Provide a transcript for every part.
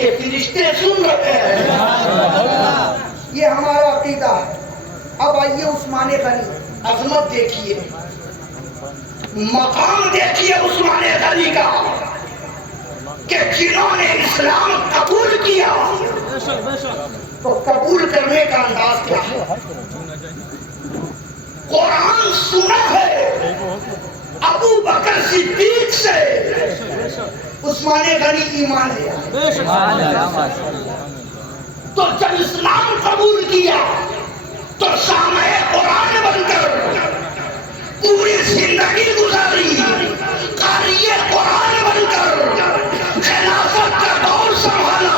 کے فرشتے سن رہے ہیں. یہ ہمارا عقیدہ ہے. اب آئیے عثمان غنی، عظمت دیکھیے، مقام دیکھیے عثمان غنی کا کہ جنہوں نے اسلام قبول کیا تو قبول کرنے کا انداز کیا ہے. قرآن سنا ہے ابو بکر صدیق سے، عثمان غنی ایمان لیا. تو جب اسلام قبول کیا تو سامع قرآن بن کر پوری زندگی گزاری، قاری قرآن بن کر خلافت کا دور سنبھالا،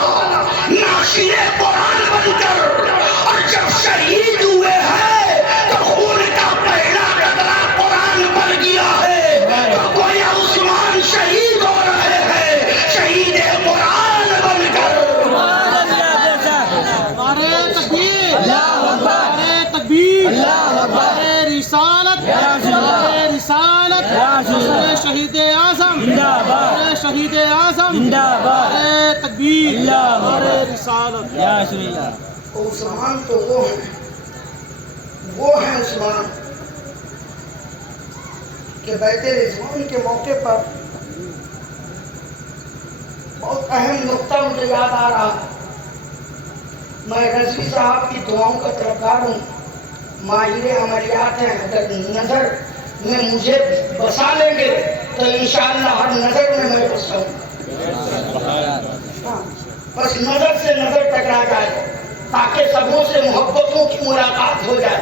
ناشر قرآن بن کر، اور جب شہید ہوئے ہیں تو خون کا پہلا قطرہ قرآن پر گیا ہے. تو گویا عثمان شہید ہو رہے ہیں شہید قرآن بن کر. شہید اعظم شہید اعظم تکبیر رسالت. عثمان تو وہ ہیں عثمان کہ بیت رضوان کے موقع پر بہت اہم نقطہ مجھے یاد آ رہا. میں رضوی صاحب کی دعاؤں کا طلبگار ہوں، ماہر عملیات ہیں. اگر نظر میں مجھے بسا لیں گے تو انشاءاللہ ہر نظر میں بساؤں. بس نظر سے نظر ٹکرا جائے تاکہ سبوں سے محبتوں کی ملاقات ہو جائے.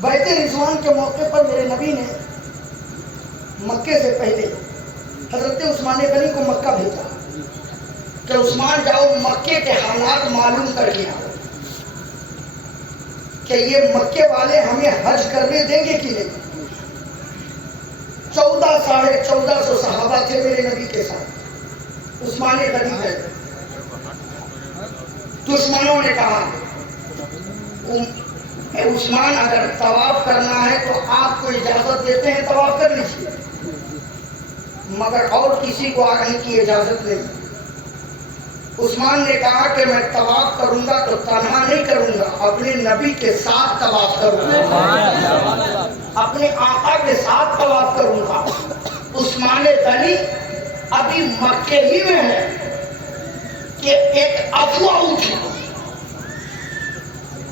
بیت رضوان کے موقع پر میرے نبی نے مکے سے پہلے حضرت عثمان غنی کو مکہ بھیجا کہ عثمان جاؤ مکے کے حالات معلوم کر کے آؤ کہ یہ مکے والے ہمیں حج کرنے دیں گے کہ نہیں. 14,500 صحابہ تھے میرے نبی کے ساتھ. عثمان غنی گئے. دشمنوں نے کہا عثمان اگر طواف کرنا ہے تو آپ کو اجازت دیتے ہیں طواف کر لیجیے، مگر اور کسی کو آنے کی اجازت نہیں. عثمان نے کہا کہ میں طواف کروں گا تو تنہا نہیں کروں گا، اپنے نبی کے ساتھ طواف کروں گا، اپنے آقا کے ساتھ طواف کروں گا. عثمان غنی ابھی مکے ہی میں ہے کہ ایک افواہ اٹھی،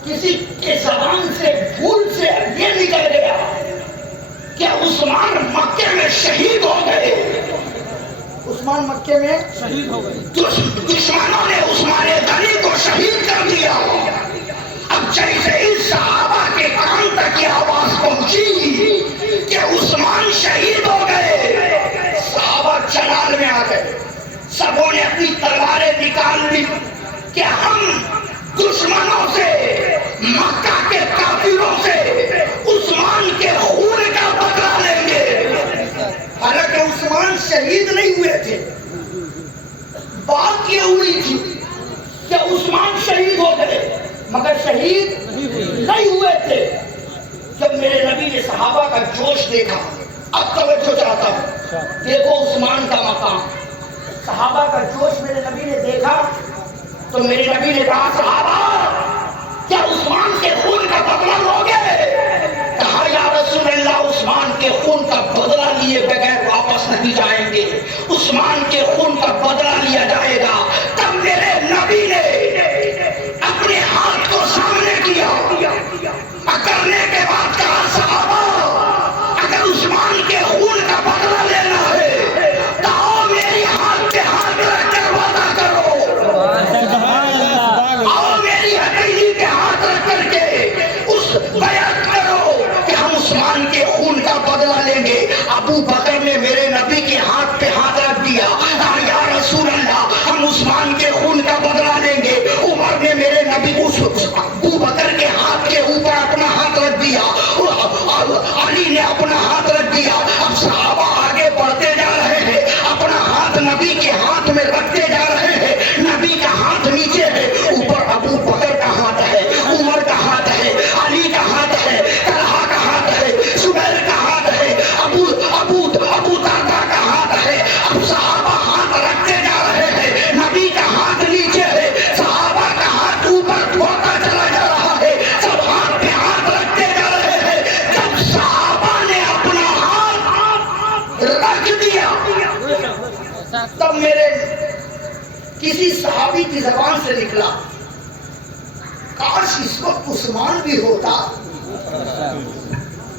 کسی کے زبان سے بھول سے یہ نکل گیا کہ عثمان مکے میں شہید ہو گئے. عثمان مکے میں شہید ہو گئے. دشمنوں نے عثمان غنی کو شہید کر دیا. اب جیسے اس صحابہ کے کان تک یہ آواز پہنچی کہ عثمان شہید ہو گئے، صحابہ جلال میں آ گئے. سبوں نے اپنی تلواریں نکال لی کہ ہم دشمنوں سے، مکہ کے کافروں سے عثمان کے خون کا بدلہ لیں گے. حالانکہ عثمان شہید نہیں ہوئے تھے، بات یہ ہوئی تھی کہ عثمان شہید ہو گئے مگر شہید نہیں ہوئے تھے. جب میرے نبی نے صحابہ کا جوش دیکھا، اب توجہ چاہتا ہوں، دیکھو عثمان کا مقام. صحابہ کا جوش میرے نبی نے دیکھا تو میرے نبی نے کہا صحابہ کیا عثمان کے خون کا بدلہ لوگے؟ کہا یا رسول اللہ عثمان کے خون کا بدلہ لیے بغیر واپس نہیں جائیں گے، عثمان کے خون کا بدلہ لیا جائے گا. تب میرے نبی نے اپنے ہاتھ کو سامنے کیا، پکڑنے کے بعد کہا صحابہ اگر عثمان کے خون کا بدلہ لینا ہے تو آؤ میری ہاتھ پہ ہاتھ رکھ کر وعدہ کرو، آؤ میری ہتھیلی پہ ہاتھ رکھ کر کے اس بیعت کرو کہ ہم عثمان کے خون کا بدلہ لیں گے. ابو بکر نے میرے نبی کے ہاتھ پہ ہاتھ رکھ دیا، یا رسول اللہ ہم عثمان کے خون کا بدلہ لیں گے. عمر نے میرے نبی کو ابو بکر کے ہاتھ کے اوپر اپنا ہاتھ رکھ دیا، علی نے اپنا ہاتھ رکھ دیا. اب صحابہ آگے بڑھتے جا رہے ہیں، اپنا ہاتھ نبی کے ہاتھ میں رکھتے جا رہے ہیں. نبی کا ہاتھ نیچے ہے، اوپر ابو بکر کا ہاتھ ہے، عمر کا ہاتھ ہے، علی کا ہاتھ ہے، طلحہ کا ہاتھ ہے، زبیر کا ہاتھ ہے، ابو دردہ کا ہاتھ ہے. اب صحابہ ہاتھ رکھ تب میرے کسی صحابی کی زبان سے نکلا، کاش اس وقت عثمان بھی ہوتا،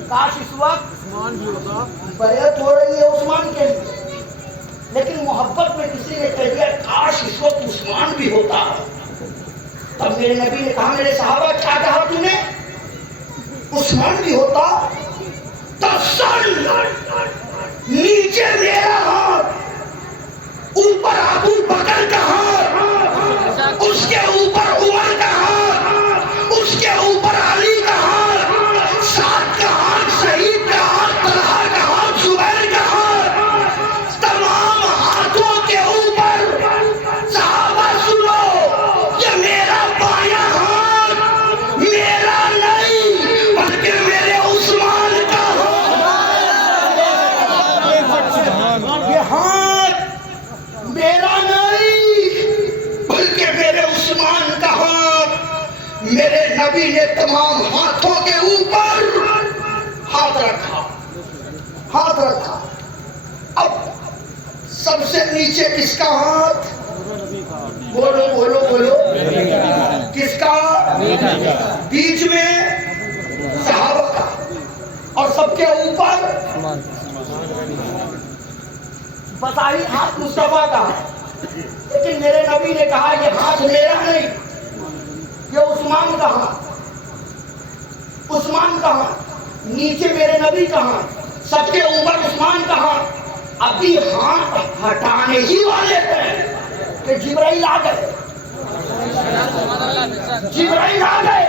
کاش اس وقت عثمان بھی ہوتا، بیعت ہو رہی ہے عثمان کے لیے، لیکن محبت میں کسی نے کہہ دیا کاش اس وقت عثمان بھی ہوتا۔ تب میرے نبی نے کہا میرے صحابہ کیا کہا تم نے؟ عثمان بھی ہوتا؟ نیچے میرا ہاتھ، اوپر ابو بکر کا ہاتھ، اس کے اوپر عمر کا ہاتھ، اس کے اوپر علی کا ہاتھ، سعد کا ہاتھ، سعید کا ہاتھ، طلحہ کا ہاتھ، زبیر کا ہاتھ، تمام ہاتھوں کے اوپر صحابہ سنو، یہ میرا بایاں ہاتھ میرا نہیں بلکہ میرے عثمان کا یہ ہاتھ میرا نہیں بلکہ میرے عثمان کا ہاتھ۔ میرے نبی نے تمام ہاتھوں کے اوپر ہاتھ رکھا، ہاتھ رکھا۔ اب سب سے نیچے کس کا ہاتھ؟ بولو بولو بولو، کس کا؟ بیچ میں صحابہ کا، اور سب کے اوپر بظاہر ہاتھ مصطفیٰ کا، لیکن میرے نبی نے کہا یہ ہاتھ میرا نہیں، یہ عثمان کا ہاتھ، عثمان کا ہاتھ، نیچے میرے نبی کا ہاتھ، سب کے اوپر عثمان کا ہاتھ۔ ابھی ہاتھ ہٹانے ہی والے ہیں کہ جبرائیل آ گئے، جبرائیل آ گئے،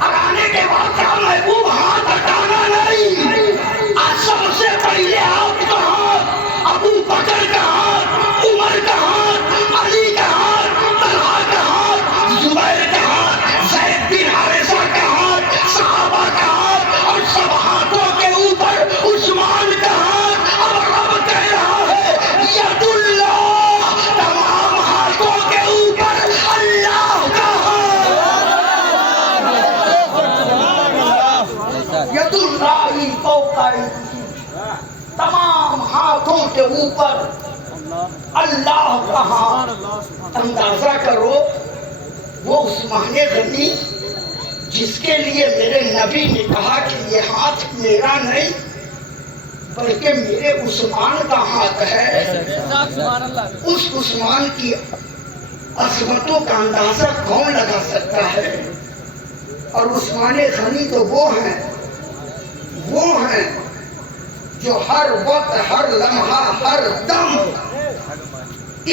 اور آنے کے بعد کہا محبوب ہاتھ ہٹانا نہیں، آج سب سے پہلے آپ کا ہاتھ، ابو بکر کا ہاتھ، عمر کا ہاتھ، علی کا ہاتھ، طلحہ کا ہاتھ، زبیر کا ہاتھ، زید بن حارثہ کا ہاتھ، صحابہ کا ہاتھ، اور سب ہاتھوں کے اوپر عثمان کا ہاتھ۔ اب رب کہہ رہا ہے ید اللہ، تمام ہاتھوں کے اوپر اللہ کا ہاتھ، ید اللہ فوق ایدیہم، تمام ہاتھوں کے اوپر اللہ کا ہاتھ۔ اندازہ کرو وہ عثمان غنی جس کے لیے میرے نبی نے کہا کہ یہ ہاتھ میرا نہیں بلکہ میرے عثمان کا ہاتھ ہے، اس عثمان کی عظمتوں کا اندازہ کون لگا سکتا ہے؟ اور عثمان غنی تو وہ ہیں جو ہر وقت، ہر لمحہ، ہر دم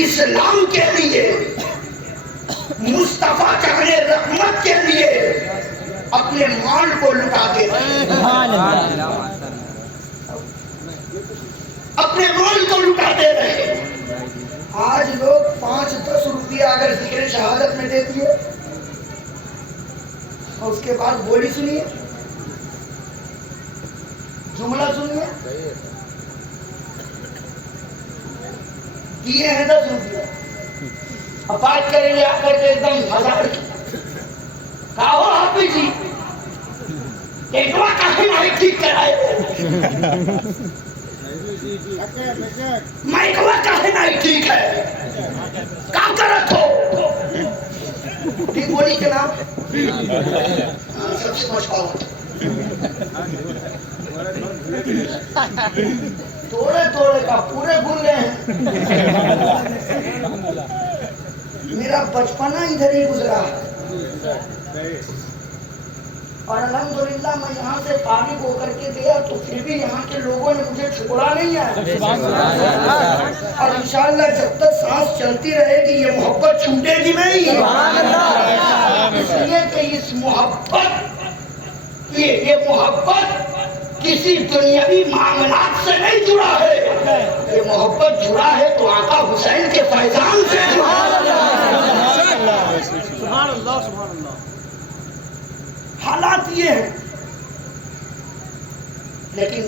اسلام کے لیے، مصطفیٰ جانے رحمت کے لیے اپنے مال کو لٹا دے رہے ہیں، اپنے مال کو لٹا دے رہے ہیں۔ آج لوگ 5-10 روپیہ اگر ذکر شہادت میں دے دیے اور اس کے بعد بولی سنیے، جملہ سنیے، دیے ہیں 10 روپیہ، اب بات کریں گے آ کر کے ایک دم 1000 کی، کہا ہو حافظ جی ایکوا کہیں نہیں ٹھیک کرائے، مائکوا کہیں نہیں ٹھیک ہے، کام کرت ہو ٹھیک بولی کے نام سب سمجھ پاؤ، توڑے کا پورے بھول گئے ہیں۔ میرا بچپنا ادھر ہی گزرا اور الحمدللہ میں یہاں سے فارغ ہو کر کے گیا تو پھر بھی یہاں کے لوگوں نے مجھے چھوڑا نہیں ہے، اور انشاءاللہ جب تک سانس چلتی رہے گی یہ محبت چھوٹے گی نہیں، اس لیے کہ اس محبت یہ محبت کسی دنیاوی معاملات سے نہیں جڑا ہے، یہ محبت جڑا ہے تو آقا حسین کے فیضان سے جڑا ہے۔ سبحان اللہ، سبحان اللہ۔ حالات یہ ہیں، لیکن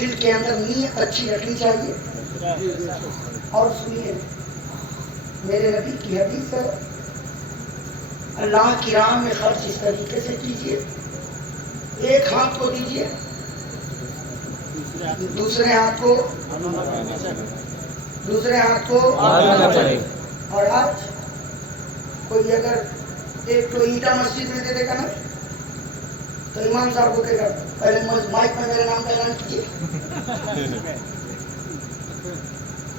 دل کے اندر نیت اچھی رکھنی چاہیے۔ اور سنیے میرے نبی کی حدیث ہے، اللہ کی راہ میں خرچ اس طریقے سے کیجیے، ایک ہاتھ کو دیجیے، دوسرے ہاتھ کو دوسرے ہاتھ کو بڑھانا چاہیے. اور آج کوئی اگر ایک تو اینٹا مسجد میں دے دے گا نا تو امام صاحب کو کہے گا پہلے مائک میں میرے نام کا اعلان کیجیے.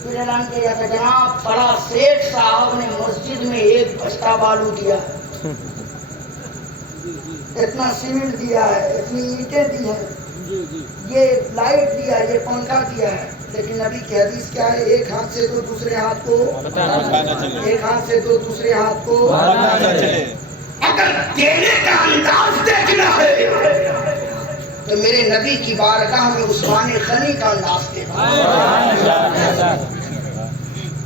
پھر اعلان کیا جاتا جناب بڑا سیٹھ صاحب نے مسجد میں ایک بستا بالو دیا، اتنا سیمنٹ دیا ہے، اتنی اینٹیں دی ہیں، یہ لائٹ دیا، یہ پنکھا دیا ہے. لیکن نبی کی حدیث کیا ہے؟ ایک ہاتھ سے دو دوسرے ہاتھ کو بڑھانا چاہیے. ایک ہاتھ سے دو دوسرے ہاتھ کو. بڑھانا چاہیے. اگر دینے کا انداز دیکھنا ہے تو میرے نبی کی بارگاہ میں عثمان غنی کا انداز دیکھنا.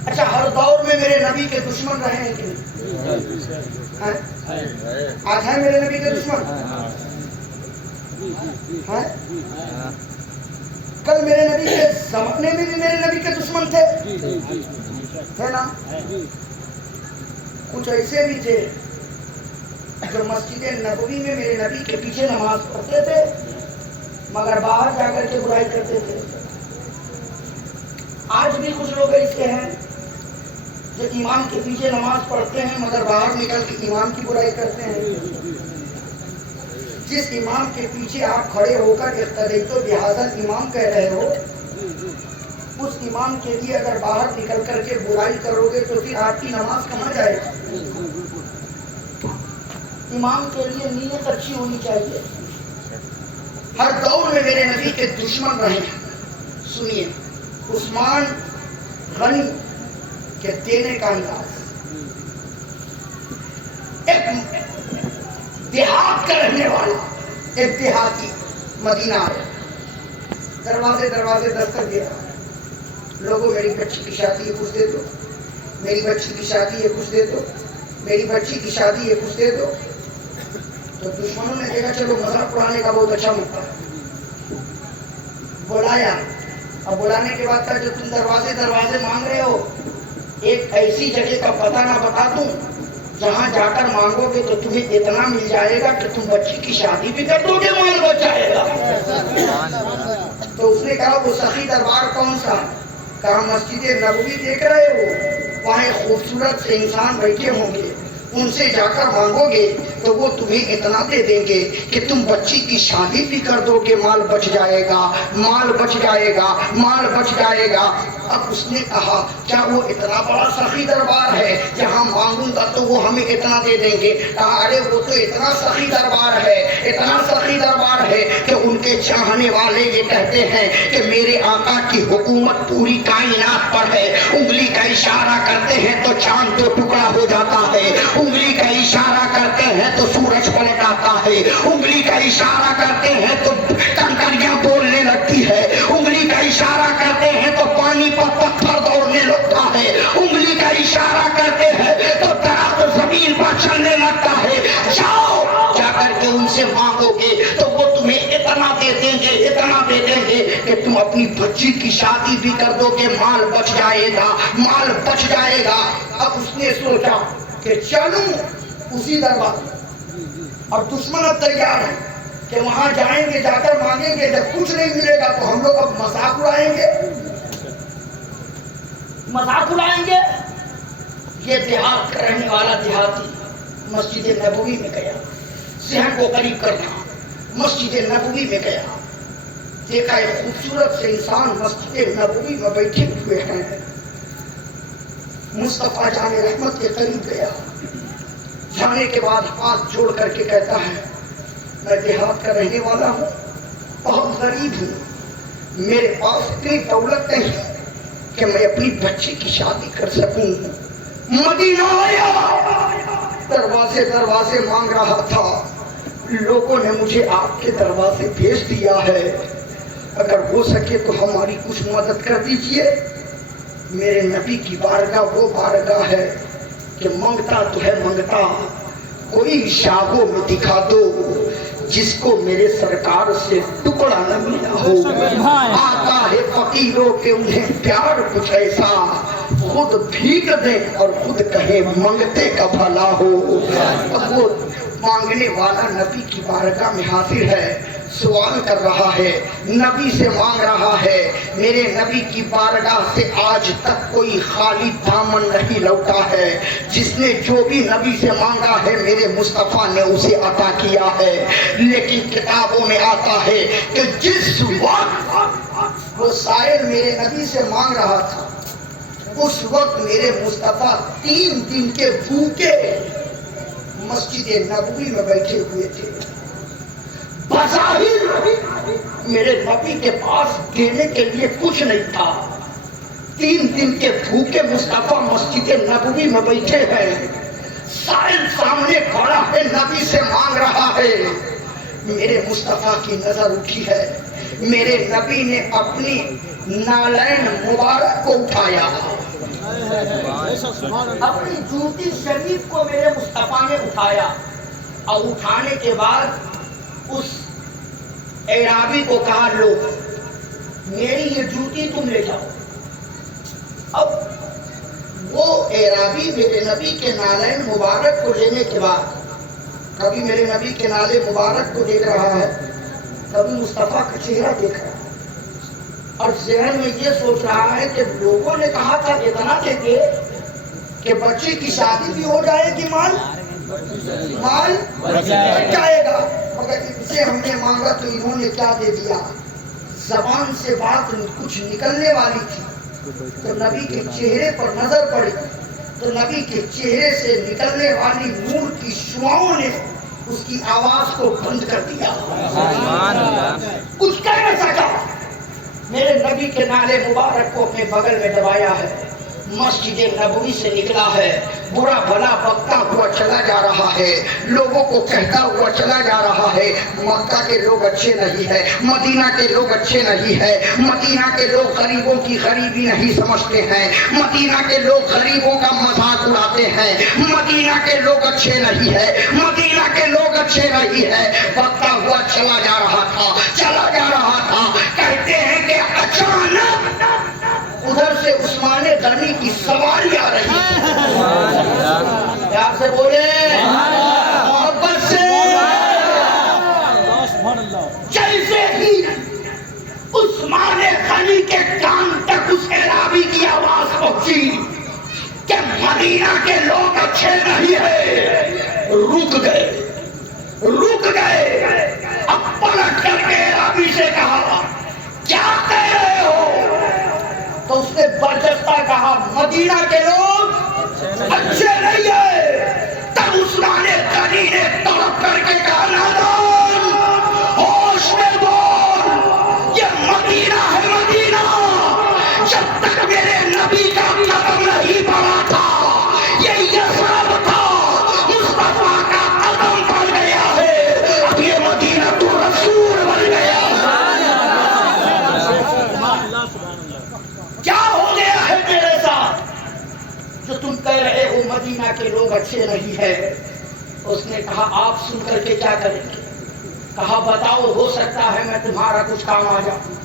اچھا ہر دور میں میرے نبی کے دشمن رہے ہیں کہ نہیں؟ آج ہیں میرے نبی کے دشمن؟ کل میرے نبی کے زمانے میں بھی میرے نبی کے دشمن تھے، ہے نا؟ کچھ ایسے بھی تھے جو مسجد نبوی میں میرے نبی کے پیچھے نماز پڑھتے تھے مگر باہر جا کر کے برائی کرتے تھے. آج بھی کچھ لوگ ایسے ہیں جو امام کے پیچھے نماز پڑھتے ہیں مگر باہر نکل کے امام کی برائی کرتے ہیں. جس امام کے پیچھے آپ کھڑے ہو کر اقتدیت و بہذا امام کہہ رہے ہو، اس امام کے لیے اگر باہر نکل کر کے برائی کرو گے تو پھر آپ کی نماز کہاں جائے گا؟ امام کے لیے نیت اچھی ہونی چاہیے. ہر دور میں میرے نبی کے دشمن رہے ہیں. سنیے عثمان غنی کے دینے کا انداز. ایک دیہات کا رہنے والا ایک دیہاتی مدینہ ہے، دروازے دروازے دستک دے رہا، لوگوں میری بچی کی شادی ہے کچھ دے دو، میری بچی کی شادی ہے کچھ دے دو، میری بچی کی شادی ہے کچھ دے دو. تو دشمنوں نے دیکھا چلو مذاق اڑانے کا بہت اچھا موقع ہے، بلایا. اب بلانے کے بعد کہا جو تم دروازے دروازے مانگ رہے ہو ایک ایسی جگہ کا پتہ نہ بتا دوں جہاں جا کر مانگو گے تو تمہیں اتنا مل جائے گا کہ تم بچی کی شادی بھی کر دو گے، مال بچ جائے گا. تو اس نے کہا وہ سخی دربار کون سا؟ کہا مسجد نبوی دیکھ رہے ہو، وہاں ایک خوبصورت سے انسان بیٹھے ہوں گے، ان سے جا کر مانگو گے تو وہ تمہیں اتنا دے دیں گے کہ تم بچی کی شادی بھی کر دو گے، مال بچ جائے گا، مال بچ جائے گا، مال بچ جائے گا. اب اس نے کہا کیا وہ اتنا بڑا سخی دربار ہے جہاں مانگوں گا تو وہ ہمیں اتنا دے دیں گے؟ کہا ارے وہ تو اتنا سخی دربار ہے، اتنا سخی دربار ہے کہ ان کے چاہنے والے یہ کہتے ہیں کہ میرے آقا کی حکومت پوری کائنات پر ہے. انگلی کا اشارہ کرتے ہیں تو چاند دو ٹکڑا ہو جاتا ہے، انگلی کا اشارہ کرتے ہیں تو سورج پلٹ آتا ہے، انگلی کا اشارہ کرتے ہیں تو کنکریاں بولنے لگتی ہے، انگلی کا اشارہ کرتے ہیں تو پانی پر پتھر دوڑنے لگتا ہے، انگلی کا اشارہ کرتے ہیں تو درخت زمین پر چلنے لگتا ہے. جاؤ جا کر کے ان سے مانگو گے تو وہ تمہیں اتنا دے دیں گے، اتنا دے دیں گے کہ تم اپنی بچی کی شادی بھی کر دو گے، مال بچ جائے گا، مال بچ جائے گا. اب اس نے سوچا کہ چلوں اسی دربار، اور دشمن اب تیار ہے کہ وہاں جائیں گے، جا کر مانگیں گے، جب کچھ نہیں ملے گا تو ہم لوگ اب مذاق اڑائیں گے، مذاق اڑائیں گے. یہ دیہات کا رہنے والا دیہاتی مسجد نبوی میں گیا، ذہن کو قریب کرنا، مسجد نبوی میں گیا، دیکھا ایک خوبصورت سے انسان مسجد نبوی میں بیٹھے ہوئے ہیں. مصطفیٰ جان رحمت کے قریب گیا، جانے کے بعد ہاتھ جوڑ کر کے کہتا ہے میں دیہات کا رہنے والا ہوں، بہت غریب ہوں، میرے پاس اتنی دولت نہیں کہ میں اپنی بچی کی شادی کر سکوں. مدینہ آیا، دروازے دروازے مانگ رہا تھا، لوگوں نے مجھے آپ کے دروازے بھیج دیا ہے، اگر ہو سکے تو ہماری کچھ مدد کر دیجئے. میرے نبی کی بارگاہ وہ بارگاہ ہے کہ منگتا تو ہے منگتا، کوئی شاہوں میں دکھا دو جس کو میرے سرکار سے ٹکڑا نہ ملا ہو. آقا ہے فقیروں کے انہیں پیار کچھ ایسا، خود بھیک دیں اور خود کہیں منگتے کا بھلا ہو. اب وہ مانگنے والا نبی کی بارگاہ میں حاضر ہے، سوال کر رہا ہے، نبی سے مانگ رہا ہے. میرے نبی کی بارگاہ سے آج تک کوئی خالی دامن نہیں لوٹا ہے. جس نے جو بھی نبی سے مانگا ہے میرے مصطفیٰ نے اسے عطا کیا ہے. لیکن کتابوں میں آتا ہے کہ جس وقت وہ سائل میرے نبی سے مانگ رہا تھا اس وقت میرے مصطفیٰ 3 دن کے بھوکے مسجد نبوی میں بیٹھے ہوئے تھے. بظاہر میرے نبی کے پاس دینے کے لیے کچھ نہیں تھا. 3 دن کے بھوکے مصطفیٰ مسجد نبوی میں بیٹھے ہیں. سائل سامنے کھڑا ہے، نبی سے مانگ رہا ہے. میرے مصطفیٰ کی نظر اٹھی ہے. میرے نبی نے اپنی نالین مبارک کو اٹھایا، اپنی جوتی شریف کو میرے مصطفیٰ نے اٹھایا، اور اٹھانے کے بعد اس اعرابی کو کہا لو میری یہ جوتی تم لے جاؤ. اب وہ اعرابی میرے نبی کے نالین مبارک کو لینے کے بعد کبھی میرے نبی کے نالے مبارک کو دیکھ رہا ہے، کبھی مصطفیٰ کا چہرہ دیکھ رہا ہے، اور ذہن میں یہ سوچ رہا ہے کہ لوگوں نے کہا تھا اتنا دے کے کہ بچے کی شادی بھی ہو جائے گی، مال بچ جائے گا، مگر ان سے ہم نے مانگا تو انہوں نے کیا دے دیا. زبان سے بات کچھ نکلنے والی تھی تو نبی کے چہرے پر نظر پڑی، تو نبی کے چہرے سے نکلنے والی نور کی شعاؤں نے اس کی آواز کو بند کر دیا. کچھ کہہ نہ سکا. میرے نبی کے نالے مبارک کو اپنے بغل میں دبایا ہے، مسجد نبوی سے نکلا ہے، برا بھلا بکتا ہوا چلا جا رہا ہے، لوگوں کو کہتا ہوا چلا جا رہا ہے مکہ کے لوگ اچھے نہیں ہے، مدینہ کے لوگ اچھے نہیں ہے، مدینہ کے لوگ غریبوں کی غریبی نہیں سمجھتے ہیں، مدینہ کے لوگ غریبوں کا مذاق اڑاتے ہیں، مدینہ کے لوگ اچھے نہیں ہے، مدینہ کے لوگ اچھے نہیں ہے. بکتا ہوا چلا جا رہا تھا، چلا جا رہا تھا. کہتے ہیں کہ اچانک ادھر سے عثمان غنی کی سواری آ رہی ہے. پیار سے بولے، محبت سے. جیسے ہی عثمان غنی کے کان تک اس اعرابی کی آواز پہنچی کہ مدینہ کے لوگ اچھے نہیں ہیں، رک گئے. اب پلٹ کر کے اعرابی سے کہا کیا کہہ رہے ہو؟ تو اس نے برجستہ کہا مدینہ کے لوگ اچھے نہیں ہیں. تب عثمان غنی نے تڑپ کر کے کہا نادان، ہوش میں بول، یہ مدینہ ہے مدینہ. جب تک میرے نبی کا قدم نہیں پڑا تھا یہ یثرب تھا، مصطفیٰ کا قدم پڑ گیا ہے، اب یہ مدینہ تو رسول بن گیا. کیا ہو گیا ہے میرے ساتھ جو تم کہہ رہے ہو مدینہ کے لوگ اچھے نہیں ہیں؟ اس نے کہا آپ سن کر کے کیا کریں گے؟ کہا بتاؤ، ہو سکتا ہے میں تمہارا کچھ کام آ جاؤں.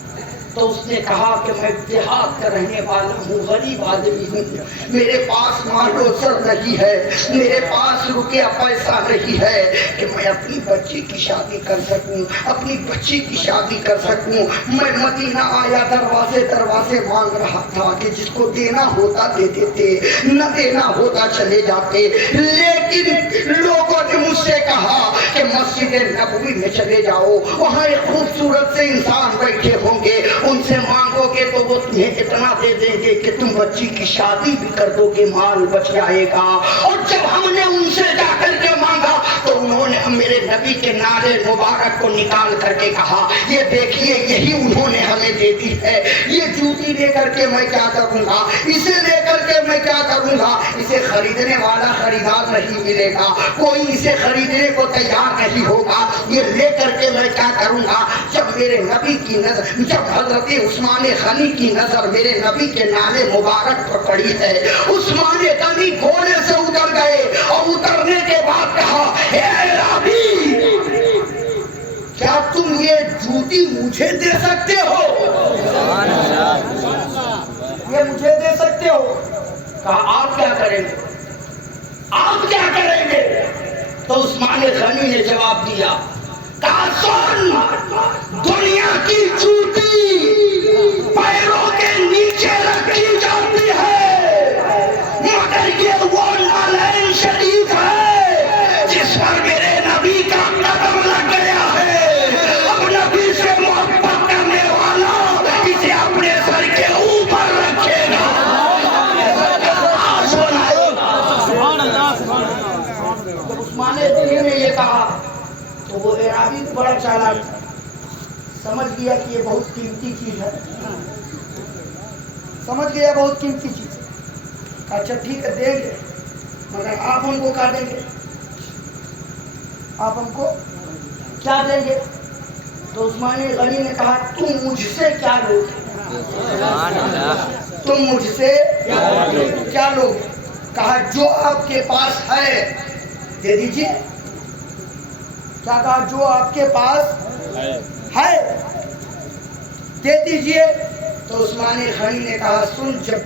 تو اس نے کہا کہ میں دیہات کا رہنے والا ہوں، غریب آدمی ہوں، میرے پاس مال و زر نہیں ہے، میرے پاس روپیہ پیسہ نہیں ہے کہ میں اپنی بچی کی شادی کر سکوں، اپنی بچی کی شادی کر سکوں. میں مدینہ آیا، دروازے مانگ رہا تھا کہ جس کو دینا ہوتا دے دیتے، نہ دینا ہوتا چلے جاتے. لیکن لوگوں نے مجھ سے کہا کہ مسجد نبوی میں چلے جاؤ، وہاں ایک خوبصورت سے انسان بیٹھے ہوں گے، ان سے مانگو گے تو وہ تمہیں اتنا دے دیں گے کہ تم بچی کی شادی بھی کر دو گے، مال بچ جائے گا. اور جب ہم نے ان سے جا کر کے مانگا تو انہوں نے میرے نبی کے نالے مبارک کو نکال کر کے کہا یہ دیکھیے یہی انہوں نے ہمیں دے دی ہے، یہ جوتی لے کر کے میں کیا کروں گا، اسے لے کر کے میں کیا کروں گا. اسے خریدنے والا خریدار نہیں ملے گا، کوئی اسے خریدنے کو تیار نہیں ہوگا، یہ لے کر کے میں کیا کروں گا. جب میرے نبی کی نظر، جب حضرت عثمان غنی کی نظر میرے نبی کے نالے مبارک پر پڑی ہے، عثمان غنی گھوڑے سے اتر گئے اور اترنے کے بعد کہا اے اعرابی، کیا تم یہ جوتی مجھے دے سکتے ہو؟ یہ مجھے دے سکتے ہو؟ کہا آپ کیا کریں گے؟ آپ کیا کریں گے؟ تو عثمان غنی نے جواب دیا کہا سن، دنیا کی جوتی پیروں کے نیچے رکھی جاتی ہے، مگر یہ وہ نالین شریف ہے جس پر میرے نبی کا قدم لگ گیا ہے۔ اب نبی سے محبت کرنے والا اسے اپنے سر کے اوپر رکھے گا۔ سبحان اللہ سبحان اللہ۔ جب عثمان غنی نے یہ کہا تو وہ اعرابی بڑا چالاک تھا، سمجھ گیا کہ یہ بہت قیمتی چیز ہے، سمجھ گیا بہت قیمتی چیز ہے۔ کہا اچھا ٹھیک ہے دیں گے، مگر آپ ہم کو کیا دیں گے؟ آپ ہم کو کیا دیں گے؟ تو عثمان غنی نے کہا تم مجھ سے کیا لوگے؟ تم مجھ سے کیا لوگے؟ کہا جو آپ کے پاس ہے دے دیجئے۔ کیا کہا؟ جو آپ کے پاس ہے دے دیجئے۔ تو عثمان غنی نے کہا سن، جب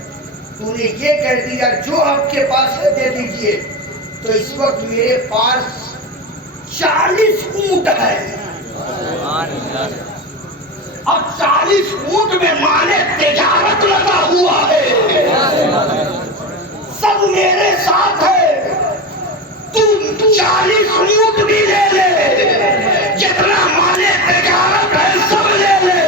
تو نے یہ کہہ دیا جو آپ کے پاس ہے دے دیجئے، تو اس وقت میرے پاس 40 اونٹ ہے۔ اب 40 اونٹ میں مانے تجارت لگا ہوا ہے، سب میرے ساتھ ہے، تم 40 اونٹ بھی لے لے، جتنا مانے تجارت ہے سب لے لے،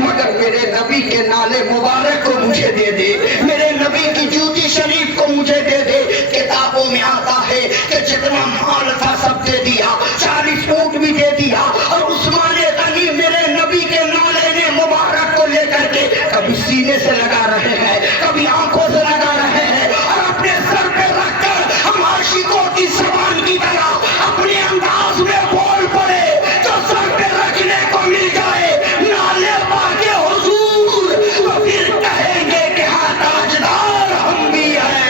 مگر میرے نبی کے نالے مبارک کو مجھے دے دے، میرے نبی کی جوتی شریف کو مجھے دے دے۔ کتابوں میں آتا ہے کہ جتنا مال تھا سب دے دیا، 40 اونٹ بھی دے دیا، اور عثمان غنی میرے نبی کے نالے مبارک کو لے کر کے کبھی سینے سے لگا رہے ہیں، کبھی آنکھوں سے لگا رہے ہیں، اور اپنے سر پہ رکھ کر ہم عاشقوں کی زبان کی طرح اپنے انداز میں بول پڑے جو سر پہ رکھنے کو مل جائے نالے پاکے حضور، تو پھر کہیں گے کہ ہاں تاجدار ہم بھی ہیں۔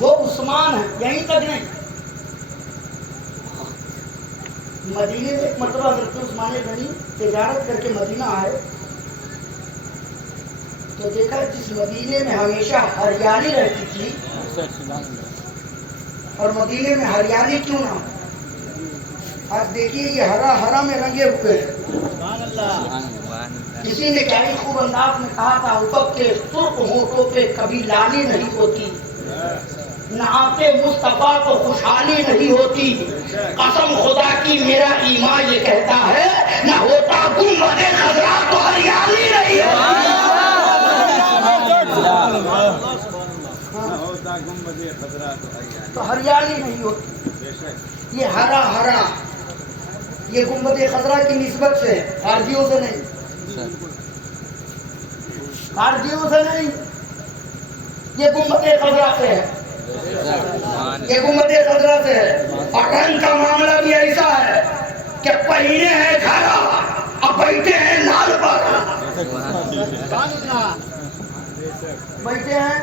وہ عثمان ہے، یہیں تک نہیں، مدینے میں ایک مرتبہ حضرت عثمان غنی تجارت کر کے مدینہ آئے تو دیکھا جس مدینے میں ہمیشہ ہریالی رہتی تھی، اور مدینے میں ہریالی کیوں نہ ہو؟ آج دیکھیے یہ ہرا ہرا میں رنگے ہوئے ہیں۔ کسی نے کیا ہی خوب انداز میں کہا تھا، افق کے سرخ ہونٹوں پہ کبھی لالی نہیں ہوتی، نعت مصطفیٰ کو خوشحالی نہیں ہوتی، قسم خدا کی میرا ایمان یہ کہتا ہے نہ ہوتا گنبد خضرا تو ہریالی نہیں ہوتی۔ تو ہریالی نہیں ہوتی، یہ ہرا ہرا، یہ گنبد خضرا کی نسبت سے، خارجیوں سے نہیں، خارجیوں سے نہیں، یہ گنبد خضرا سے ہے، یہ گنبد خضرا سے ہے۔ اور رنگ کا معاملہ بھی ایسا ہے کہ پہنے ہیں گھرا اب بیٹھے ہیں لال پر، بیٹھے ہیں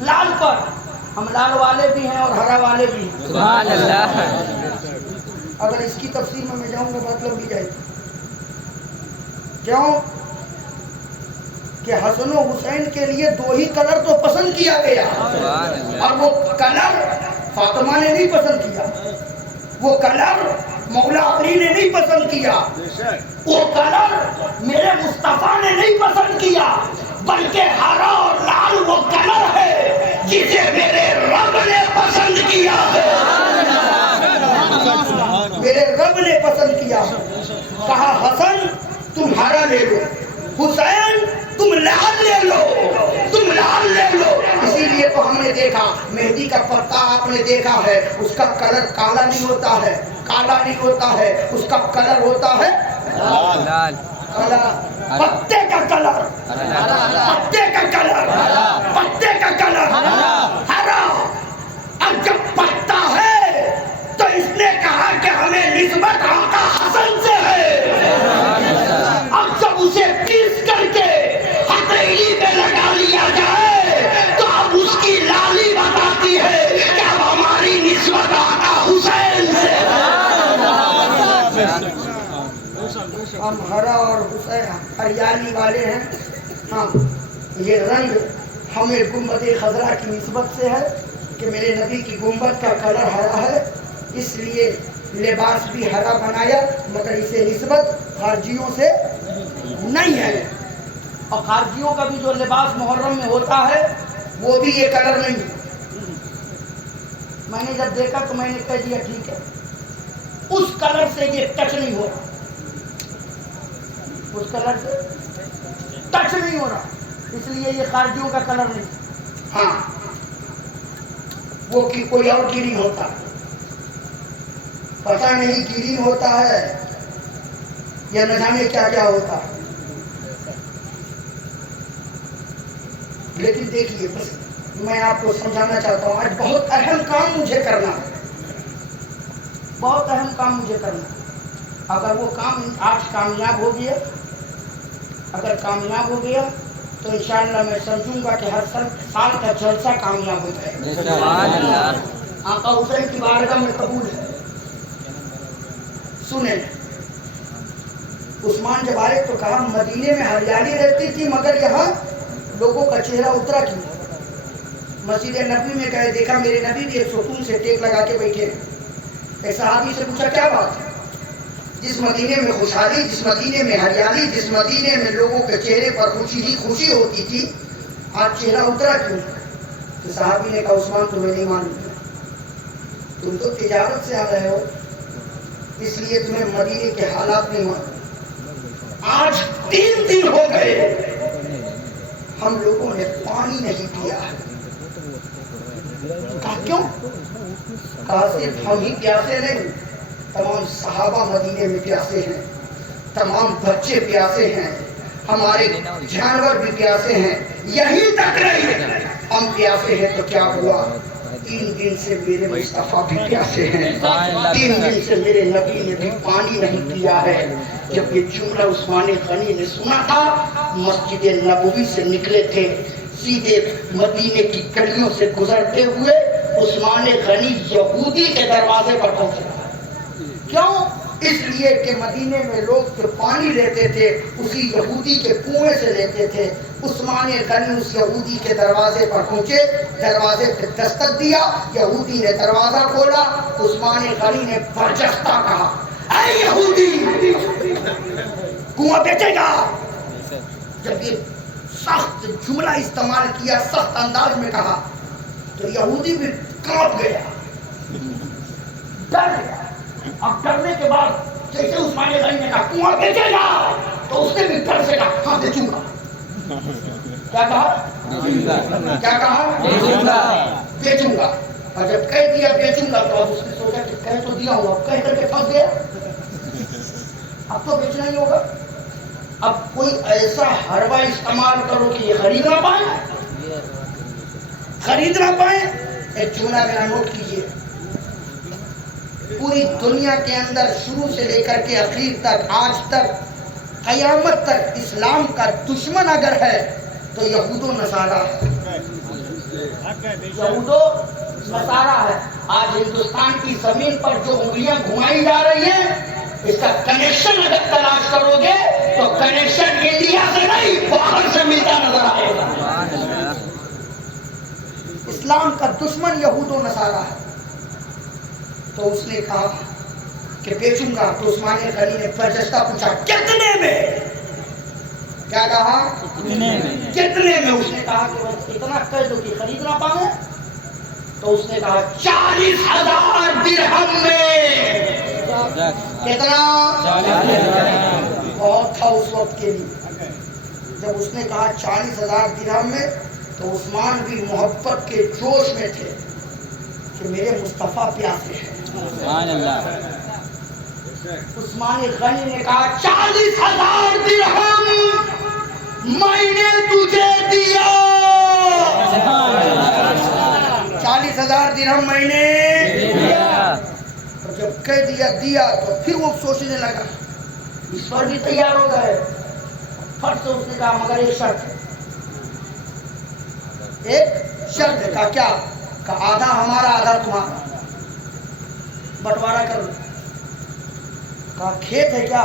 لال پر، ہم لال والے بھی ہیں اور ہرا والے بھی ہیں۔ سبحان اللہ۔ اگر اس کی تفسیر میں جاؤں گا بات لمبی جائے گی، کیوں کہ حسن و حسین کے لیے دو ہی کلر تو پسند کیا گیا، اور وہ کلر فاطمہ نے نہیں پسند کیا، وہ کلر مولا علی نے نہیں پسند کیا، وہ کلر میرے مصطفیٰ نے نہیں پسند کیا، بلکہ ہرا اور لال وہ کلر ہے جسے میرے رب نے پسند کیا ہے، میرے رب نے پسند کیا۔ کہا حسن تم ہرا لے لو، حسین تم لال لے لو، تم لال لے لو۔ اسی لیے تو ہم نے دیکھا مہندی کا پتا آپ نے دیکھا ہے، اس کا کلر کالا نہیں ہوتا ہے، کالا نہیں ہوتا ہے، اس کا کلر ہوتا ہے لال۔ پتے کا کلر، پتے کا کلر، پتے کا کلر ہرا۔ اب جب پتا ہے تو اس نے کہا کہ ہمیں نسبت آقا حسن سے ہے، اب جب اسے پیس کر کے ہتھیلی پہ لگا لیا جائے تو اب اس کی لالی بتاتی ہے ہرا اور حسین ہریالی والے ہیں. ہاں یہ رنگ ہمیں گنبد خضرا کی نسبت سے ہے کہ میرے نبی کی گنبد کا کلر ہرا ہے، اس لیے لباس بھی ہرا بنایا، مگر اسے نسبت خارجیوں سے نہیں ہے. اور خارجیوں کا بھی جو لباس محرم میں ہوتا ہے وہ بھی یہ کلر نہیں ہے. میں نے جب دیکھا تو میں نے کہہ دیا ٹھیک ہے، اس کلر سے یہ ٹچ نہیں ہو رہا، اس کلر سے ٹچ نہیں ہو رہا، اس لیے یہ خارجیوں کا کلر نہیں. ہاں وہ کوئی اور گرین ہوتا، پتہ نہیں گرین ہوتا ہے یا نہ جانے کیا کیا ہوتا. لیکن دیکھیے بس میں آپ کو سمجھانا چاہتا ہوں، آج بہت اہم کام مجھے کرنا ہے، بہت اہم کام مجھے کرنا ہے. اگر وہ کام آج کامیاب ہو گیا، اگر کامیاب ہو گیا تو انشاءاللہ میں سمجھوں گا کہ ہر سال کا جلسہ کامیاب ہو جائے گا. آقا حسین کی بارگاہ میں قبول ہے. سنیں، عثمان جب آئے تو کہا مدینے میں ہریالی رہتی تھی مگر یہاں لوگوں کا چہرہ اترا کیوں؟ مسجد نبوی میں گئے، دیکھا میرے نبی بھی ایک ستون سے ٹیک لگا کے بیٹھے. ایک صحابی سے پوچھا کیا بات ہے؟ جس مدینے میں خوشحالی، جس مدینے میں ہریالی، جس مدینے میں لوگوں کے چہرے پر خوشی ہی خوشی ہوتی تھی، آج چہرہ اترا کیوں؟ تو صحابی نے کہا عثمان تمہیں نہیں معلوم، تم تو تجارت سے آ رہے ہو اس لیے تمہیں مدینے کے حالات نہیں معلوم. آج 3 دن ہو گئے ہم لوگوں نے پانی نہیں پیا. کہا کیوں؟ کہا صرف ہم ہی پیاسے نہیں، تمام صحابہ مدینے میں پیاسے ہیں، تمام بچے پیاسے ہیں، ہمارے جانور بھی پیاسے ہیں، یہی تک نہیں ہم پیاسے ہیں. تو کیا ہوا؟ 3 دن سے میرے مصطفیٰ بھی پیاسے ہیں، 3 دن سے میرے نبی نے بھی پانی نہیں پیا ہے. جب یہ جملہ عثمان غنی نے سنا تھا، مسجد نبوی سے نکلے تھے، سیدھے مدینے کی گلیوں سے گزرتے ہوئے عثمان غنی یہودی کے دروازے پر پہنچے. کیوں؟ اس لیے کہ مدینے میں لوگ جو پانی لیتے تھے اسی یہودی کے کنویں سے لیتے تھے. عثمان غنی اس یہودی کے دروازے پر پہنچے، دروازے پہ دستک دیا، یہودی نے دروازہ کھولا. عثمان غنی نے برجستہ کہا اے یہودی کنواں بیچے گا؟ جب یہ سخت جملہ استعمال کیا، سخت انداز میں کہا، تو یہودی بھی کانپ گیا، ڈر گیا. اب ڈرنے کے بعد جیسے عثمان غنی نے کہا کنواں بیچے گا، تو اس نے بھی ڈر سے کہا ہاں بیچوں گا. کیا کہا؟ کیا کہا؟ بیچوں گا. اور جب کہہ دیا بیچوں گا تو اب اس نے سوچا کہ کہہ تو دیا ہوں، اب کہہ کر کے پھنس گیا، اب تو بیچنا ہی ہوگا. اب کوئی ایسا حربہ استعمال کرو کہ یہ خرید نہ پائے، خرید نہ پائے. ایک جملہ میرا نوٹ کیجیے، پوری دنیا کے اندر شروع سے لے کر کے اخیر تک، آج تک، قیامت تک اسلام کا دشمن اگر ہے تو یہود و نصارہ ہے. یہود و نصارہ ہے. آج ہندوستان کی زمین پر جو انگلیاں گھمائی جا رہی ہیں، اس کا کنیکشن اگر تلاش کرو گے تو کنیکشن انڈیا سے نہیں باہر سے ملتا نظر آئے گا. اسلام کا دشمن یہود و نصارہ ہے. تو اس نے کہا کہ بیچوں گا. تو عثمان غنی نے برجستہ پوچھا کتنے میں؟ کیا کہا؟ کتنے میں؟ اس نے کہا کہ اتنا کہہ دو کہ خرید نہ پائے. تو اس نے کہا 40,000 درہم میں. کتنا؟ بہت تھا اس وقت کے لیے. جب اس نے کہا 40,000 درہم میں تو عثمان بھی محبت کے جوش میں تھے کہ میرے مصطفیٰ پیاسے ہیں. عثمان غنی نے کہا 40,000 درہم میں نے تجھے دیا. 40,000 درہم میں نے دیا. اور جب کہہ دیا تو پھر وہ سوچنے لگا، اس پر بھی تیار ہو گئے. پھر سے اس نے کہا مگر ایک شرط ہے. ایک شرط ہے. کہا کیا؟ کہا آدھا ہمارا آدھا تمہارا، بٹوارا کر لو. کہا کھیت ہے کیا؟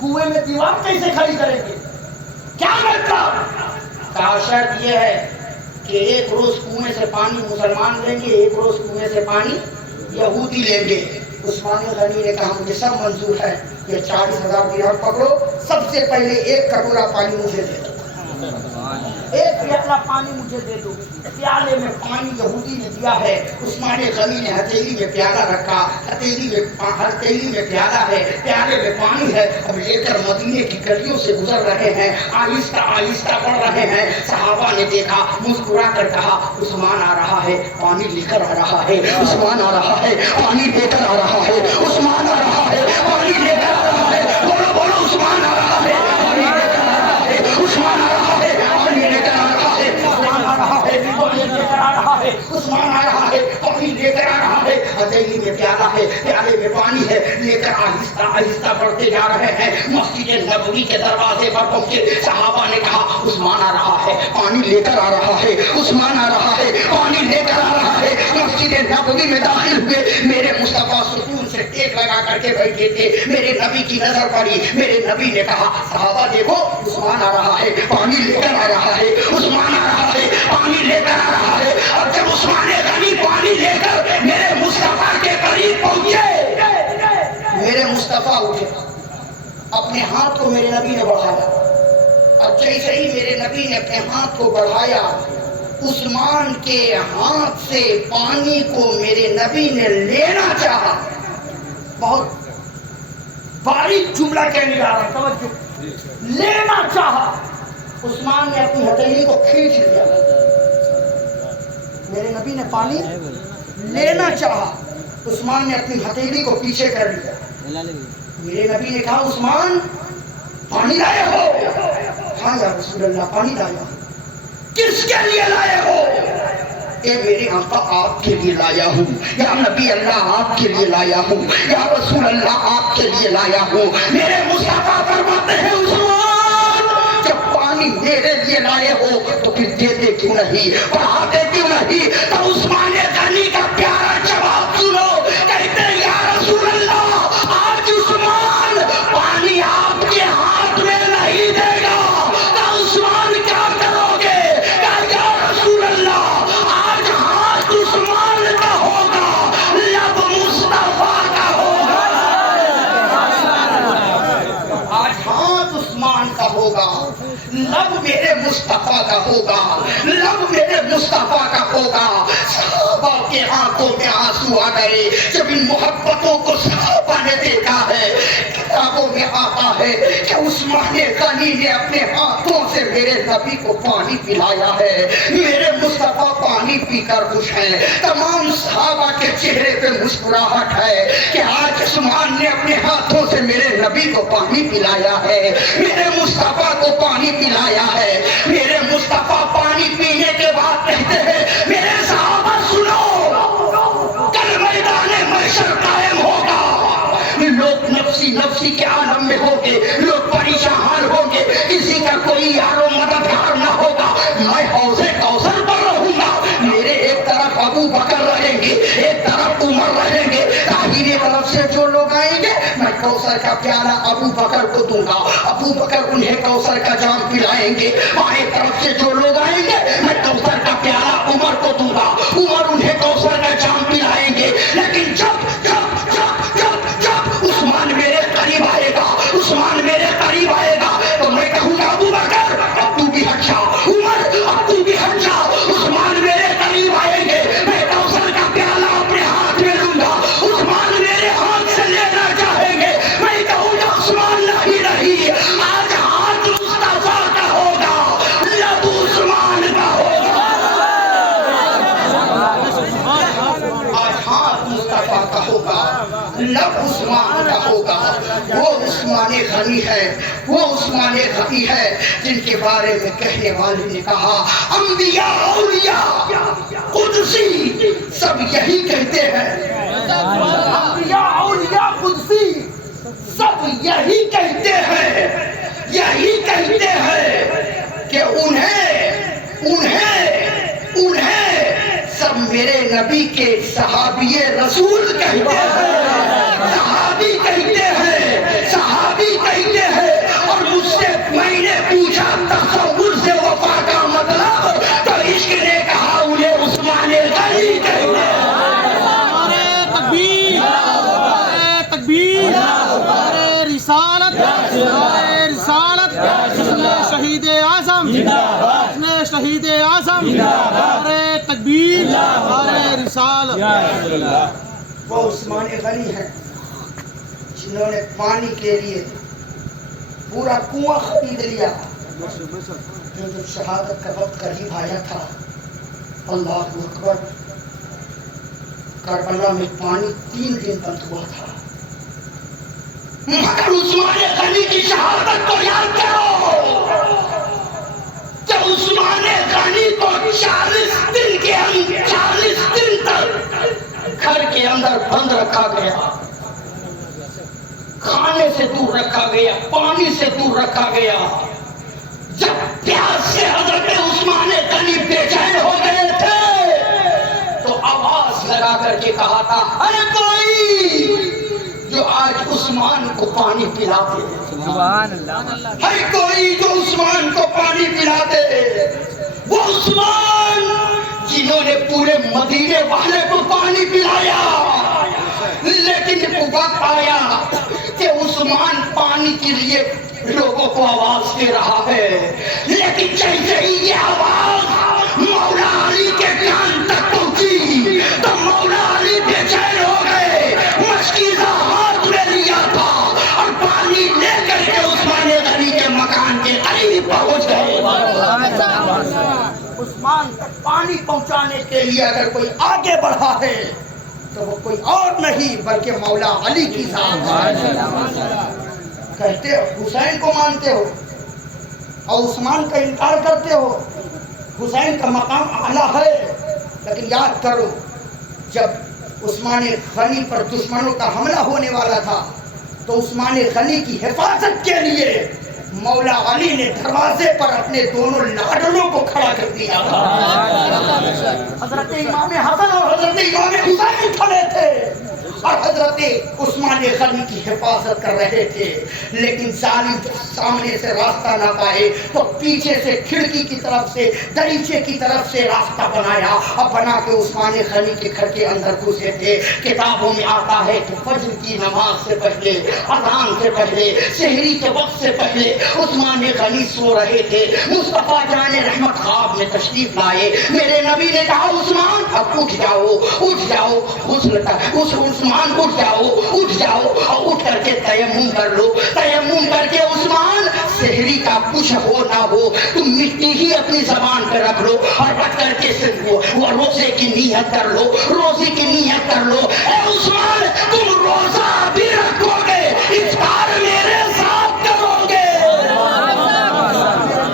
کنویں میں دیوار کیسے کھڑی کریں گے؟ کیا مطلب؟ کہا شرط یہ ہے کہ ایک روز کنویں سے پانی مسلمان لیں گے، ایک روز کنویں سے پانی یہودی لیں گے۔ عثمان غنی نے کہا مجھے سب منظور ہے، یہ 40,000 درہم پکڑو، سب سے پہلے ایک کٹورا پانی مجھے دے دو، ایک پیالہ پانی مجھے دے دو۔ پیالے میں پانی یہودی نے دیا ہے، عثمان غنی نے ہتھیلی میں پیالہ رکھا، ہتھیلی میں پیالہ ہے، پیالے میں پانی ہے، اب لے کر مدینے کی گلیوں سے گزر رہے ہیں، آہستہ آہستہ بڑھ رہے ہیں۔ صحابہ نے دیکھا، مسکرا کر کہا عثمان آ رہا ہے، پانی لے کر آ رہا ہے، عثمان آ رہا ہے، پانی لے کر آ رہا ہے، عثمان آ رہا ہے، پانی لے کر آ رہا ہے، بولو بولو عثمان آ رہا ہے، پانی لے کر آ رہا ہے، عثمان آ رہا ہے، پانی لے کر آ رہا ہے، عثمان آ رہا ہے، پانی لے کر آ رہا ہے، عثمان آ رہا ہے، پانی لے کر آ رہا ہے۔ ہتھیلی میں پیالہ ہے، پیالے میں پانی ہے، لے کر آہستہ آہستہ بڑھتے جا رہے ہیں۔ مسجد نبوی کے دروازے پر پہنچے، صحابہ نے کہا عثمان آ رہا ہے، پانی لے کر آ رہا ہے، عثمان آ رہا ہے، پانی لے کر آ رہا ہے۔ مسجد نبوی میں داخل ہوئے، میرے مصطفیٰ سکون سے ٹیک لگا کر کے بیٹھے تھے، میرے نبی کی نظر پڑی، میرے نبی نے کہا صحابہ دیکھو عثمان آ رہا ہے، پانی لے کر آ رہا ہے، عثمان آ رہا ہے، پانی لے کر آ رہا ہے۔ اور جب عثمان غنی پانی لے کر میرے مصطفیٰ کے قریب پہنچے، میرے مصطفیٰ اٹھے، اپنے ہاتھ کو میرے نبی نے بڑھایا، اور جیسے ہی میرے نبی نے اپنے ہاتھ کو بڑھایا، عثمان کے ہاتھ سے پانی کو میرے نبی نے لینا چاہا۔ بہت باریک جملہ کہنے جا رہا ہوں، توجہ، لینا چاہا۔ عثمان نے اپنی ہتھیلی کو کھینچ لیا، میرے نبی نے پانی لینا چاہا، عثمان نے اپنی ہتھیلی کو پیچھے کر لیا۔ میرے نبی نے کہا عثمان پانی لائے ہو؟ ہاں یا رسول اللہ پانی لایا۔ کس کے لیے لائے ہو؟ اے میرے آقا آپ کے لیے لایا ہوں، یا نبی اللہ آپ کے لیے لایا ہوں، یا رسول اللہ آپ کے لیے لایا ہوں۔ میرے مصطفیٰ فرماتے ہیں عثمان جب پانی میرے لیے لائے ہو تو پھر دیتے کیوں نہیں، بڑھاتے کیوں نہیں؟ تو عثمان غنی کا پیارا جواب سنو، کہتے ہیں یا رسول اللہ آج عثمان پانی آپ کے ہاتھ میں نہیں دے گا، تو عثمان کیا کرو گے؟ کہا یا رسول اللہ آج ہاتھ عثمان کا ہوگا، لب مصطفیٰ کا ہوگا، آج ہاتھ عثمان کا ہوگا، لب میرے مصطفیٰ کا ہوگا، لب میرے مصطفیٰ کا ہوگا۔ صحابہ کے آنکھوں میں آنسو آ گئے جب ان محبتوں کو صحابہ نے دیکھا ہے۔ کتابوں میں آتا ہے کہ عثمان غنی نے اپنے ہاتھوں سے میرے نبی کو پانی پلایا ہے، میرے مصطفیٰ پانی پی کر خوش ہیں۔ تمام صحابہ کے چہرے پہ مسکراہٹ ہے کہ آج عثمان نے اپنے ہاتھوں سے میرے نبی کو پانی پلایا ہے، میرے مصطفیٰ کو پانی پلایا ہے۔ میرے مصطفیٰ پانی پینے کے بعد کہتے ہیں میرے صحابہ سنو، کل میدان محشر قائم ہوگا، لوگ نفسی نفسی کے عالم میں ہوں گے، لوگ پریشان ہوں گے، کسی کا کوئی یار و مددگار نہ ہوگا، میں حوض کوثر پر رہوں گا، میرے ایک طرف ابو بکر رہیں گے، ایک طرف عمر رہیں گے، داہنے طرف سے جو لوگ آئیں گے میں کوثر کا پیالہ ابو بکر کو دوں گا، ابو بکر انہیں کوثر کا جام پلائیں گے، بائیں طرف سے جو لوگ آئیں گے میں کوثر کا پیالہ عمر کو دوں گا، عمر انہیں کوثر کا جام پلائیں گے۔ لیکن جب جب جب جب جب عثمان میرے قریب آئے گا، عثمان میرے قریب آئے گا تو میں کہوں گا ابو بکر اب تو بھی ہٹ جا، عمر اب تو بھی ہٹ جا۔ عثمان میرے قریب آئیں گے، میں کوثر کا پیالہ اپنے ہاتھ میں لوں گا، عثمان میرے ہاتھ سے لینا چاہیں گے، میں کہوں گا عثمان نہیں نہیں، آج ہاتھ مصطفیٰ کا ہوگا، لب عثمان کا ہوگا، آج ہاتھ مصطفیٰ کا ہوگا، لب عثمان کا ہوگا۔ وہ عثمان غنی ہے، وہ عثمان غنی ہے جن کے بارے میں کہنے والے نے کہا انبیاء اولیاء قدسی سب یہی کہتے ہیں، انبیاء اولیاء قدسی سب یہی کہتے ہیں، یہی کہتے ہیں کہ انہیں سب میرے نبی کے صحابی رسول کہتے ہیں۔ صحابی کہتے ہیں اور مجھ سے میں نے پوچھا تصور سے وفا کا مطلب تو عشق نے کہا انہیں عثمان غنی کہتے ہیں. تکبیر رسالت رسالت شہید اعظم شہید اعظم تکبیر رسالت. وہ عثمان غنی ہیں جنہوں نے پانی کے لیے پورا کنواں خرید لیا. جب شہادت کا وقت قریب آیا تھا اللہ اکبر کربلا میں پانی 3 دن بند ہوا تھا. مگر عثمان غنی کی شہادت کو یاد کرو. جب عثمان غنی کو 40 دن تک گھر کے اندر بند رکھا گیا, کھانے سے دور رکھا گیا, پانی سے دور رکھا گیا. جب پیاس سے حضرت عثمان غنی بے چین ہو گئے تھے تو آواز لگا کر کے کہا تھا ہر کوئی جو آج عثمان کو پانی پلا دے. سبحان اللہ. ہر کوئی جو عثمان کو پانی پلا دے. وہ عثمان جنہوں نے پورے مدینے والے کو پانی پلایا, لیکن وقت آیا کہ عثمان پانی کے لیے لوگوں کو آواز دے رہا ہے, لیکن جیسے ہی یہ آواز مولا علی کے کان تک پہنچی تو مولا علی بے چین ہو گئے. مشکیزہ ہاتھ میں لیا تھا اور پانی لے کر کے عثمان غنی کے مکان کے قریب پہنچ گئے. عثمان تک پانی پہنچانے کے لیے اگر کوئی آگے بڑھا ہے تو وہ کوئی اور نہیں بلکہ مولا علی کی ذات ہے. کہتے ہو حسین کو مانتے ہو اور عثمان کا انکار کرتے ہو. حسین کا مقام اعلیٰ ہے, لیکن یاد کرو جب عثمان غنی پر دشمنوں کا حملہ ہونے والا تھا تو عثمان غنی کی حفاظت کے لیے مولا علی نے دروازے پر اپنے دونوں لاڈلوں کو کھڑا کر دیا. حضرت امام حسن اور حضرت امام حسین کھڑے تھے اور حضرت عثمان غنی کی حفاظت کر رہے تھے, لیکن ظالم سامنے سے راستہ نہ پائے تو پیچھے سے کھڑکی کی طرف سے دریچے کی طرف سے راستہ بنایا اور بنا کے عثمان غنی کے گھر کے اندر گھسے تھے. کتابوں میں آتا ہے کہ فجر کی نماز سے پہلے, اذان سے پہلے, سحری کے وقت سے پہلے عثمان غنی سو رہے تھے. مصطفیٰ جان رحمت خواب میں تشریف لائے. میرے نبی نے کہا عثمان اب اٹھ جاؤ غسل کر. عثمان اٹھ جاؤ اور اٹھ کر کے تیمم کر لو. تیمم کر کے عثمان سحری کا کچھ ہو نہ ہو تم مٹی ہی اپنی زبان پہ رکھ لو اور رکھ کر کے صرف وہ روزے کی نیت کر لو, روزے کی نیت کر لو. اے عثمان تم روزہ بھی رکھو گے, افطار میرے ساتھ کرو گے.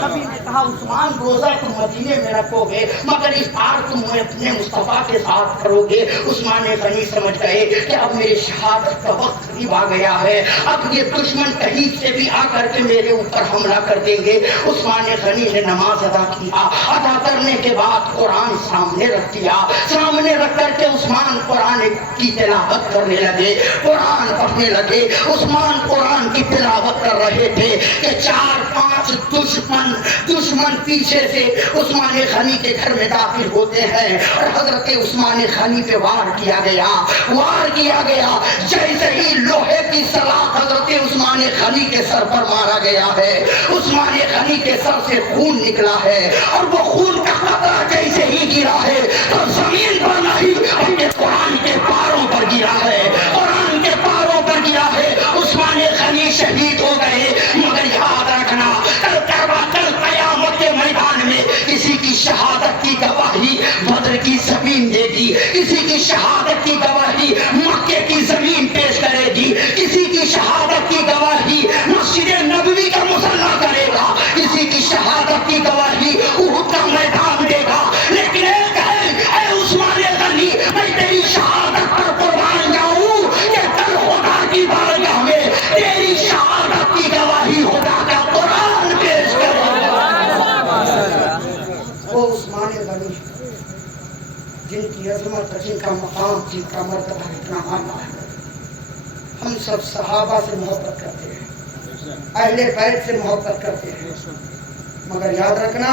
نبی نے کہا عثمان روزہ تم مدینے میں رکھو گے مگر افطار تم اپنے مصطفیٰ کے ساتھ کرو گے. عثمان غنی سمجھ گئے کہ اب میری شہادت کا وقت قریب آ گیا ہے, اب یہ دشمن کہیں سے بھی آ کر کے میرے اوپر حملہ کر دیں گے. عثمان غنی نے نماز ادا کیا. ادا کرنے کے بعد قرآن سامنے رکھ دیا. سامنے رکھ کر کے عثمان قرآن کی تلاوت کرنے لگے, قرآن پڑھنے لگے. عثمان قرآن کی تلاوت کر رہے تھے کہ 4-5 دشمن پیچھے سے عثمان غنی کے گھر میں داخل ہوتے ہیں اور حضرت عثمان غنی پہ وار کیا گیا. جیسے ہی لوہے کی سلاخ حضرت عثمان غنی کے سر پر مارا گیا ہے. عثمان غنی کے سر سے خون نکلا ہے اور وہ خون کا قطرہ جیسے ہی گرا ہے تو زمین پر نہیں بلکہ قرآن کے پاروں پر گرا ہے. قرآن کے پاروں پر گرا ہے. عثمان غنی شہید ہو گئے. مگر یاد رکھنا کل قیامت کے میدان میں کسی کی شہادت کی گواہی بدر کی زمین دے گی, کسی کی شہادت کی گواہی مکے کی زمین پیش کرے گی, کسی کی شہادت کی گواہی مسجد نبوی کا مصلی کرے گا, کسی کی شہادت کی گواہی احد کا میدان دے گا. لیکن ایک ہے اے عثمان غنی میں تیری شہادت پر قربان جاؤں کہ کل خدا کی بارگاہ میں تیری شہادت کی گواہی خدا کا قرآن پیش کرے گا. وہ عثمان غنی جن کی عظمت, جن کا مقام, جن کا مرتبہ اتنا اعلیٰ ہے, ہم سب صحابہ سے محبت کرتے ہیں، اہل بیت سے محبت کرتے ہیں، مگر یاد رکھنا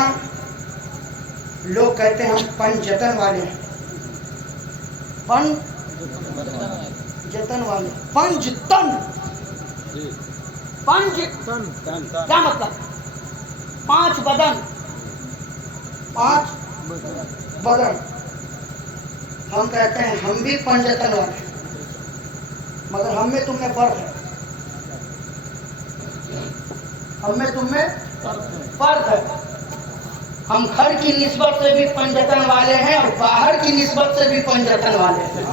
لوگ کہتے ہیں ہم پنجتن والے ہیں، پنجتن والے، پنجتن، پنجتن کیا مطلب؟ 5 بدن، 5 بدن. ہم کہتے ہیں ہم بھی پنجتن والے ہیں، مگر ہم میں تم میں فرق ہے، ہم میں تم میں فرق ہے. ہم گھر کی نسبت سے بھی پنجتن والے ہیں اور باہر کی نسبت سے بھی پنجتن والے ہیں.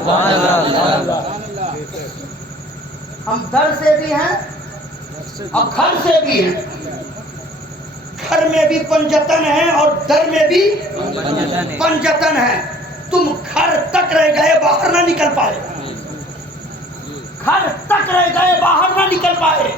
ہم در سے بھی ہیں اور گھر سے بھی ہیں. گھر میں بھی پنجتن ہیں اور در میں بھی پنجتن ہیں. تم گھر تک رہ گئے باہر نہ نکل پائے، گھر تک رہ گئے باہر نہ نکل پائے،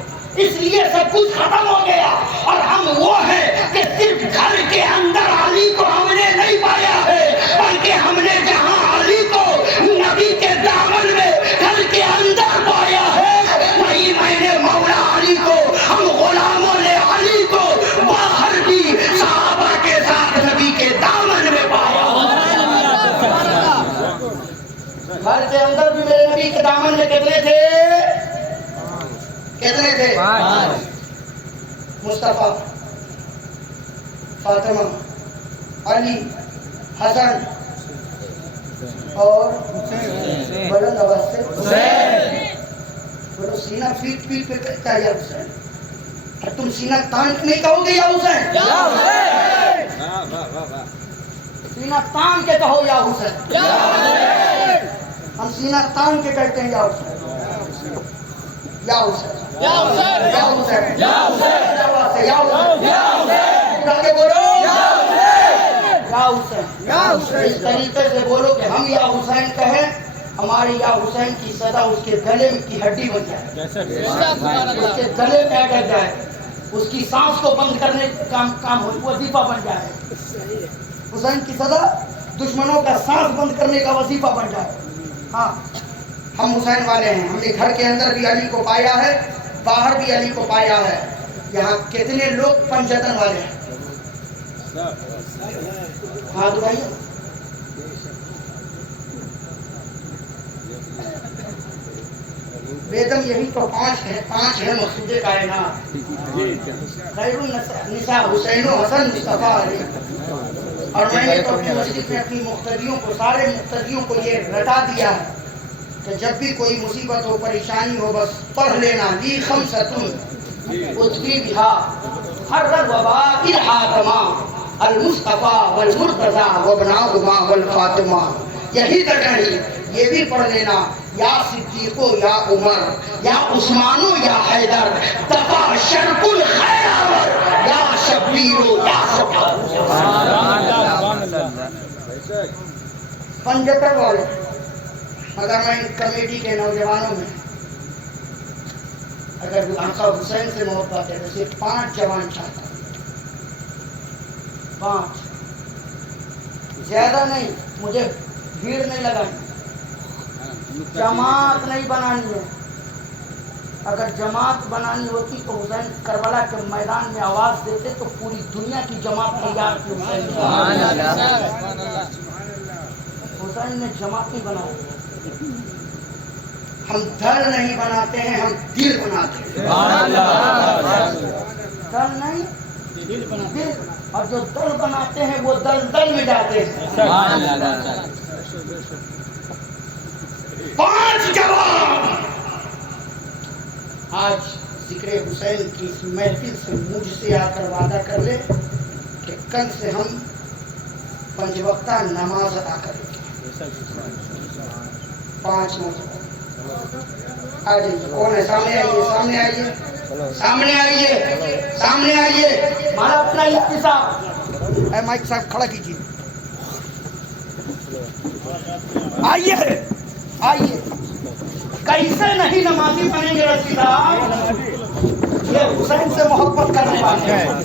اس لیے سب کچھ ختم ہو گیا. اور ہم وہ ہیں کہ صرف گھر کے اندر علی کو ہم نے نہیں پایا ہے، بلکہ ہم نے جہاں علی کو نبی کے دامن میں گھر کے اندر پایا ہے، وہی میں نے مولا علی کو، ہم غلاموں نے علی کو باہر بھی صحابہ کے ساتھ نبی کے دامن میں پایا. گھر کے اندر بھی میرے نبی کے دامن میں کتنے تھے؟ کتنے تھے؟ مصطفیٰ، فاطمہ، علی، حسن اور بلند آواز سے بولو. سینہ پیٹ پیٹ پہ کہتا ہے یا حسین، اور تم سینہ تان کے نہیں کہو گے یا حسین؟ سینہ تان کے کہو یا حسین. ہم سینہ تان کے کہتے ہیں یا حسین، یا حسین، یا حسین، یا حسین، یا حسین، یا حسین، تاکہ بولو یا حسین، یا حسین. اس طریقے سے بولو کہ ہم یا حسین کہیں، ہماری یا حسین کی صدا اس کے گلے کی ہڈی بن جائے، اس کے گلے میں اٹک جائے، اس کی سانس کو بند کرنے کا کام ہو، وظیفہ بن جائے. حسین کی صدا دشمنوں کا سانس بند کرنے کا وظیفہ بن جائے. ہاں ہم حسین والے ہیں. ہم نے گھر کے اندر بھی علی کو پایا ہے، باہر بھی علی کو پایا ہے. یہاں کتنے لوگ پنجتن والے ہیں؟ ہاتھ اٹھائیے. بیدم یہی تو 5 ہیں مقصود کائنات. خیر النساء حسین و حسن مصطفیٰ علی. اور میں نے تو اپنی مسجد میں اپنی مقتدیوں کو، سارے مقتدیوں کو یہ رٹا دیا ہے کہ جب بھی کوئی مصیبت ہو، پریشانی ہو، بس پڑھ لینا لی خمسۃ اتقی بہا حر الوباء الحاتمہ المصطفیٰ والمرتضیٰ وابناؤہما والفاطمہ. یہی تکڑی یہ بھی پڑھ لینا، یا صدیقو یا عمر یا عثمانو یا حیدر دفع شرق الخیر آور یا شبیرو یا صفر. پنجتن والے. مگر میں کمیٹی کے نوجوانوں میں اگر آقا حسین سے محبت ہے تو صرف 5 جوان چاہتا ہوں. 5 زیادہ نہیں. مجھے بھیڑ نہیں لگانی، جماعت نہیں بنانی ہے. اگر جماعت بنانی ہوتی تو حسین کربلا کے میدان میں آواز دیتے تو پوری دنیا کی جماعت تیار تھی. حسین نے جماعت نہیں بنائی. ہم دل نہیں بناتے ہیں، ہم دل بناتے ہیں. دل نہیں، دل. اور جو دل بناتے ہیں وہ دل میں جاتے ہیں. 5 جوان آج ذکر حسین کی اس محفل سے مجھ سے آ کر وعدہ کر لے کہ کل سے ہم 5 وقتہ نماز ادا کریں گے. 5 نوجوان آجائیے. کون ہے؟ سامنے آئیے، سامنے آئیے، سامنے آئیے، سامنے آئیے. مانا اپنا احتساب. اے مائک صاحب کھڑا کیجیے. آئیے آئیے. کیسے نہیں نمازی بنیں گے رشید صاحب؟ یہ حسین سے محبت کرنے والے ہیں.